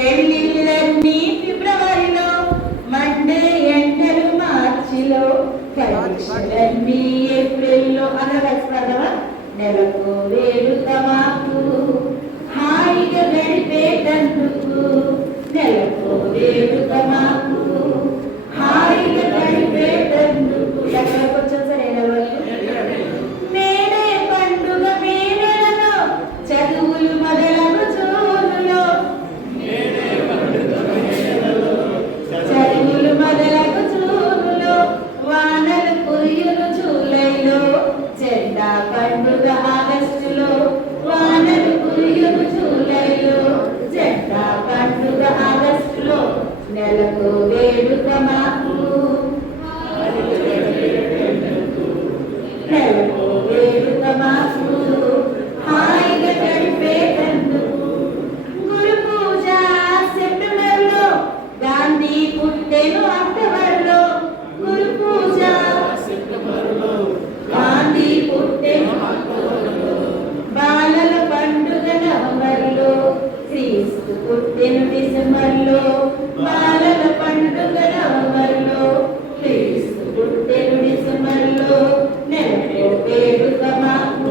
పెళ్ళిళ్ళన్నీ ఫిబ్రవరిలో, మండే ఎండలు మార్చిలో, పరీక్షలన్నీ ఏప్రిల్లో. అనగా నెలకు వేడుక మాకు హాయిగా గడిపేటందుకు, నెలకు వేడుక మాకు హాయిగా గడిపేటందుకు. ఎక్కడికి వచ్చాం సార్? మేడే పండుగ మే నెలలో, చదువులు మొదలగు జూనులో, చదువులు మొదలగు జూనులో, వానలు కురియులు జూలైలో, జెండా పండుగ ఆగస్టులో, వానలు కురియులు జూలైలో, జెండా పండుగ ఆగస్టులో, నెలకు వేడుక మాకు నెలకు వేడుక మాకు హాయిగా గడిపేటందుకు. గురు పూజ సెప్టెంబర్లో, గాంధీ పుట్టెను అక్టోబర్లో. గురు పూజ సెప్టెంబర్లో, గాంధీ పుట్టెను అక్టోబర్లో. బాలల పండుగ నవంబర్లో, క్రీస్తు పుట్టెను డిసెంబర్లో. బాలల పండుగ నవంబర్లో, క్రీస్తు పుట్టెను డిసెంబర్లో, నెలకు వేడుక మాకు